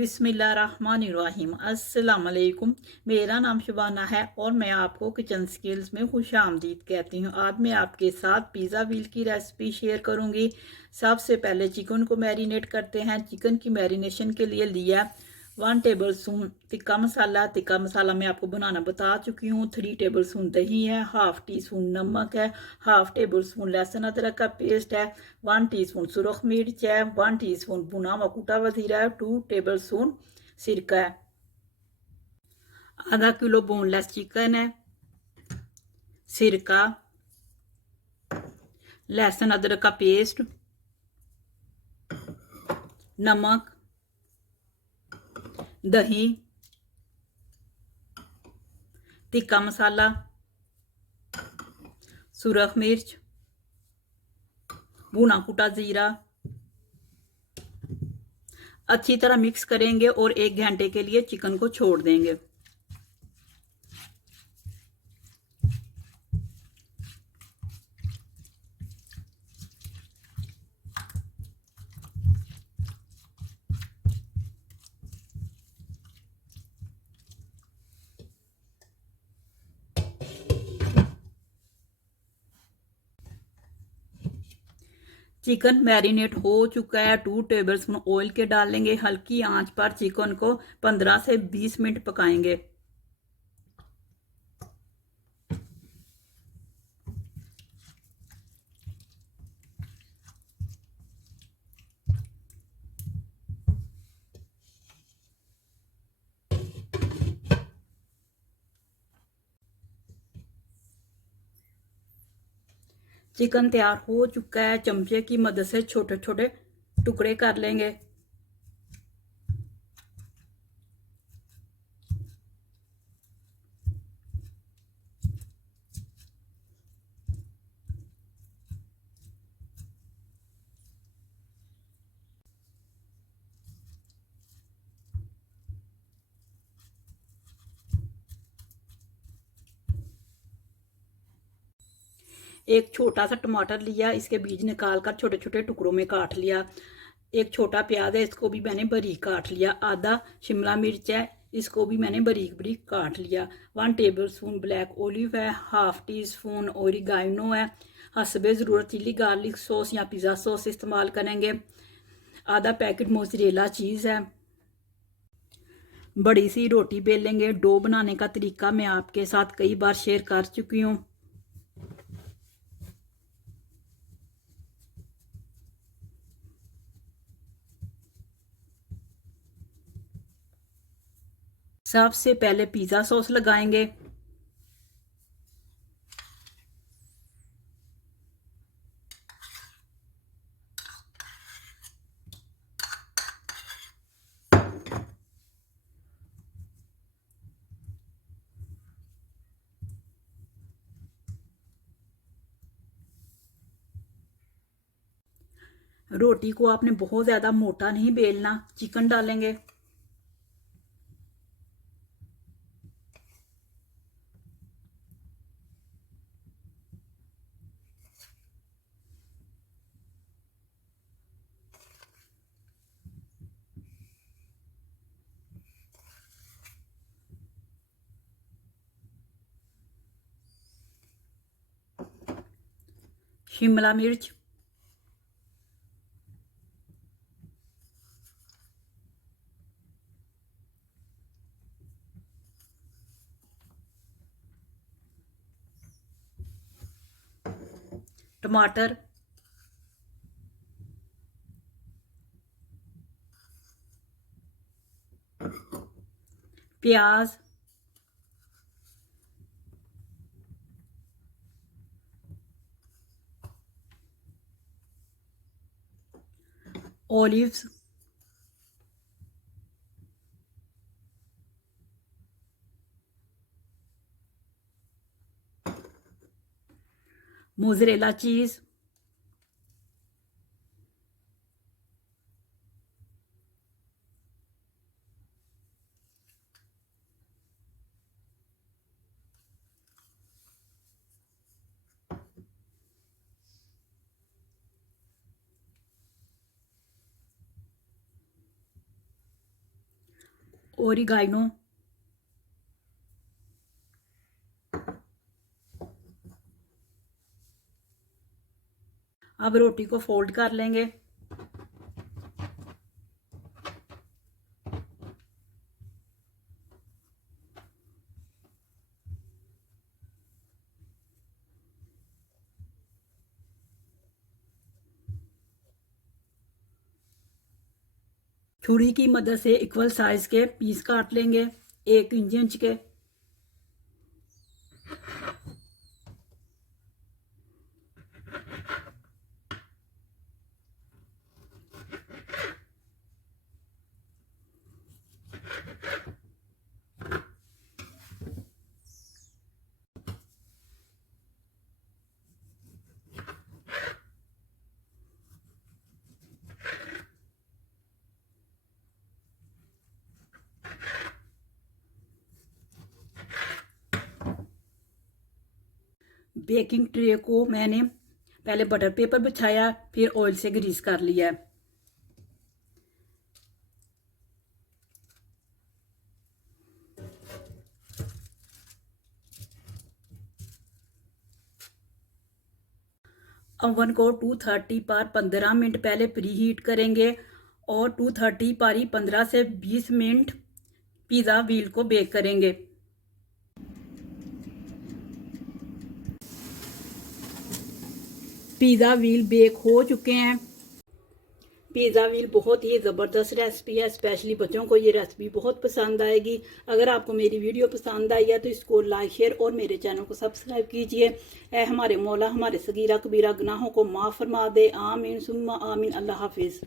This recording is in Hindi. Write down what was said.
बिस्मिल्लाहिर्रहमानिर्रहीम। अस्सलाम वालेकुम। मेरा नाम शुबाना है और मैं आपको किचन स्किल्स में खुश आमदीद कहती हूँ। आज मैं आपके साथ पिज़्ज़ा व्हील की रेसिपी शेयर करूँगी। सबसे पहले चिकन को मैरिनेट करते हैं। चिकन की मैरिनेशन के लिए लिया 1 टेबल स्पून टिक्का मसाला। टिक्का मसाला मैं आपको बनाना बता चुकी हूँ। 3 टेबल स्पून दही है, हाफ टी स्पून नमक है, हाफ टेबल स्पून लहसुन अदरक का पेस्ट है, 1 टीस्पून सुरख मिर्च है, 1 टीस्पून भुना हुआ कुटा हुआ जीरा है, 2 टेबल स्पून सिरका है, आधा किलो बोनलेस चिकन है, सिरका, लहसुन अदरक का पेस्ट, नमक, दही, टिक्का मसाला, सुरख मिर्च, भुना कुटा जीरा। अच्छी तरह मिक्स करेंगे और 1 घंटे के लिए चिकन को छोड़ देंगे। चिकन मैरिनेट हो चुका है। 2 टेबल स्पून ऑयल के डालेंगे। हल्की आंच पर चिकन को 15 से 20 मिनट पकाएंगे। चिकन तैयार हो चुका है। चमचे की मदद से छोटे छोटे टुकड़े कर लेंगे। एक छोटा सा टमाटर लिया, इसके बीज निकाल कर छोटे छोटे टुकड़ों में काट लिया। एक छोटा प्याज है, इसको भी मैंने बारीक काट लिया। आधा शिमला मिर्च है, इसको भी मैंने बारीक बारीक काट लिया। 1 टेबल स्पून ब्लैक ओलिव है, हाफ टी स्पून ओरिगानो है, हस्बे ज़रूरत चिली गार्लिक सॉस या पिज़्ज़ा सॉस इस्तेमाल करेंगे। आधा पैकेट मोज़रेला चीज़ है। बड़ी सी रोटी बेलेंगे। डो बनाने का तरीका मैं आपके साथ कई बार शेयर कर चुकी हूँ। सबसे पहले पिज़्ज़ा सॉस लगाएंगे। रोटी को आपने बहुत ज़्यादा मोटा नहीं बेलना। चिकन डालेंगे। शिमला मिर्च, टमाटर, प्याज, ऑलिव्स, मोज़रेला चीज़, ओरिगानो। अब रोटी को फोल्ड कर लेंगे। छुरी की मदद से इक्वल साइज के पीस काट लेंगे, 1 इंच के। बेकिंग ट्रे को मैंने पहले बटर पेपर बिछाया, फिर ऑयल से ग्रीस कर लिया। ओवन को 230 पर 15 मिनट पहले प्री हीट करेंगे और 230 पर ही 15 से 20 मिनट पिज़्ज़ा व्हील को बेक करेंगे। पिज़्ज़ा व्हील बेक हो चुके हैं। पिज़्ज़ा व्हील बहुत ही ज़बरदस्त रेसिपी है, स्पेशली बच्चों को ये रेसिपी बहुत पसंद आएगी। अगर आपको मेरी वीडियो पसंद आई है तो इसको लाइक शेयर और मेरे चैनल को सब्सक्राइब कीजिए। ऐ हमारे मौला हमारे सगीरा कबीरा गुनाहों को माफ़ फरमा दे। आमीन सुम्मा आमीन। अल्लाह हाफिज़।